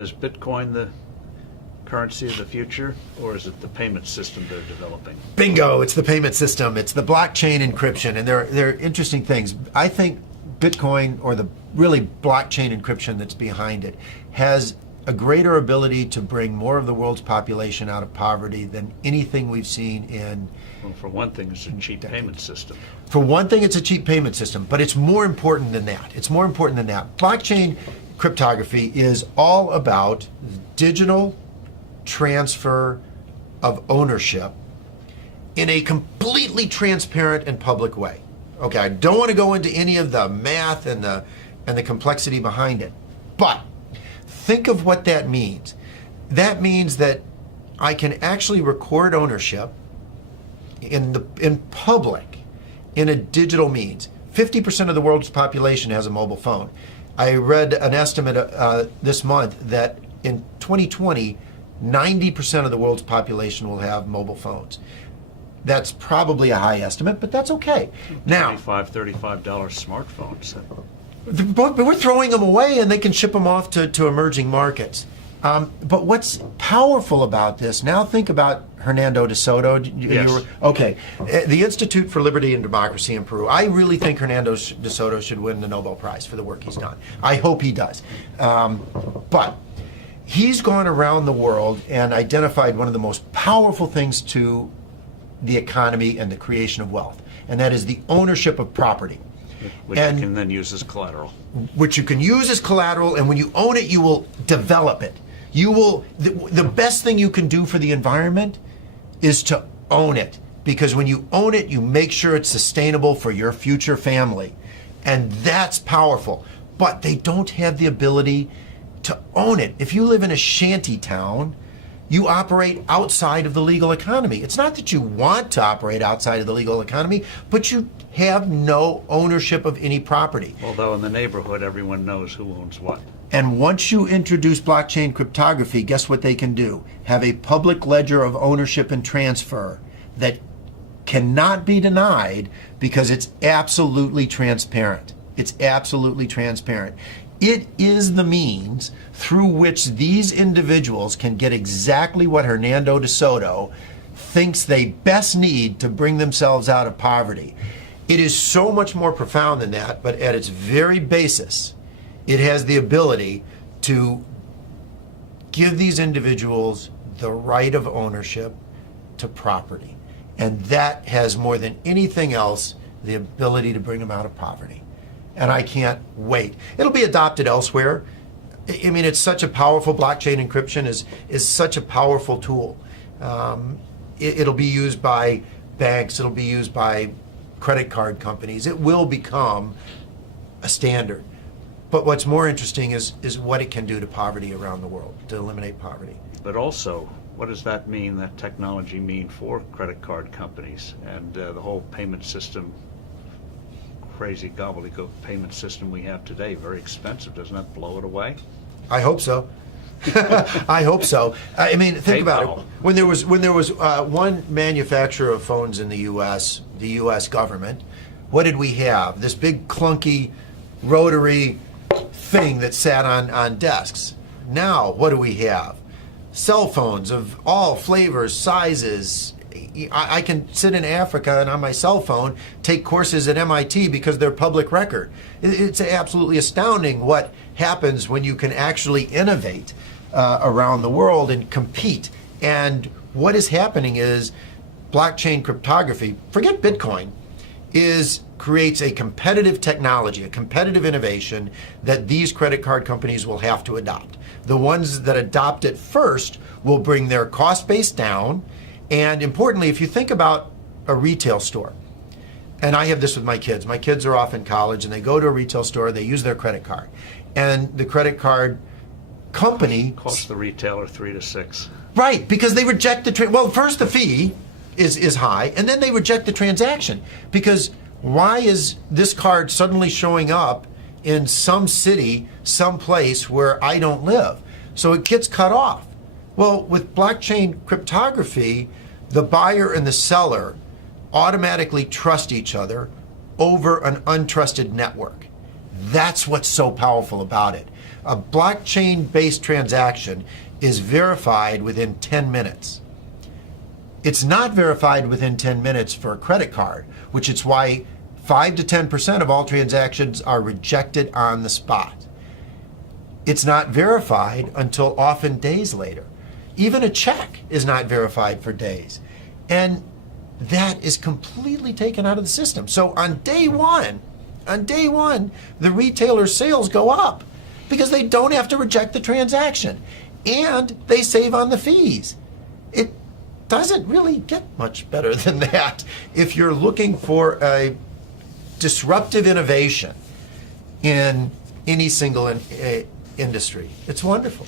Is Bitcoin the currency of the future, or is it the payment system they're developing? Bingo, it's the payment system. It's the blockchain encryption, and they're interesting things. I think Bitcoin, or the really blockchain encryption that's behind it, has a greater ability to bring more of the world's population out of poverty than anything we've seen in... Well, for one thing, it's a cheap payment system. For one thing, it's a cheap payment system, but it's more important than that. It's more important than that. Blockchain cryptography is all about digital transfer of ownership in a completely transparent and public way. Okay, I don't want to go into any of the math and the complexity behind it, but think of what that means. That means that I can actually record ownership in public in a digital means. 50% of the world's population has a mobile phone. I read an estimate this month that in 2020, 90% of the world's population will have mobile phones. That's probably a high estimate, but that's okay. Now, $25, $35 smartphones. but we're throwing them away, and they can ship them off to emerging markets. But what's powerful about this, now think about Hernando de Soto. Yes. Okay, the Institute for Liberty and Democracy in Peru. I really think Hernando de Soto should win the Nobel Prize for the work he's done. I hope he does. But he's gone around the world and identified one of the most powerful things to the economy and the creation of wealth, and that is the ownership of property. Which you can then use as collateral. Which you can use as collateral, and when you own it, you will develop it. You will, the best thing you can do for the environment is to own it, because when you own it, you make sure it's sustainable for your future family, and that's powerful. But they don't have the ability to own it. If you live in a shanty town, you operate outside of the legal economy. It's not that you want to operate outside of the legal economy, but you have no ownership of any property. Although in the neighborhood, everyone knows who owns what. And once you introduce blockchain cryptography, guess what they can do? Have a public ledger of ownership and transfer that cannot be denied, because it's absolutely transparent. It's absolutely transparent. It is the means through which these individuals can get exactly what Hernando de Soto thinks they best need to bring themselves out of poverty. It is so much more profound than that, but at its very basis, it has the ability to give these individuals the right of ownership to property. And that has, more than anything else, the ability to bring them out of poverty. And I can't wait. It'll be adopted elsewhere. I mean, it's such a powerful, blockchain encryption is such a powerful tool. It'll be used by banks, it'll be used by credit card companies. It will become a standard. But what's more interesting is what it can do to poverty around the world, to eliminate poverty. But also, what does that mean, that technology mean for credit card companies and the whole payment system, crazy gobbledygook payment system we have today? Very expensive. Doesn't that blow it away? I hope so. I hope so. I mean, think about it. When there was one manufacturer of phones in the U.S., the U.S. government, what did we have? This big clunky rotary thing that sat on desks. Now, what do we have? Cell phones of all flavors, sizes. I can sit in Africa and on my cell phone take courses at MIT because they're public record. It's absolutely astounding what happens when you can actually innovate around the world and compete. And what is happening is blockchain cryptography, forget Bitcoin, creates a competitive technology, a competitive innovation that these credit card companies will have to adopt. The ones that adopt it first will bring their cost base down. And importantly, if you think about a retail store, and I have this with my kids are off in college and they go to a retail store, they use their credit card. And the credit card company costs the retailer $3 to $6. Right, because they reject well, first the fee is high, and then they reject the transaction. Because why is this card suddenly showing up in some city, some place where I don't live? So it gets cut off. Well, with blockchain cryptography, the buyer and the seller automatically trust each other over an untrusted network. That's what's so powerful about it. A blockchain-based transaction is verified within 10 minutes. It's not verified within 10 minutes for a credit card, which is why 5 to 10% of all transactions are rejected on the spot. It's not verified until often days later. Even a check is not verified for days. And that is completely taken out of the system. So on day one, the retailer's sales go up because they don't have to reject the transaction and they save on the fees. It doesn't really get much better than that if you're looking for a disruptive innovation in any single industry. It's wonderful.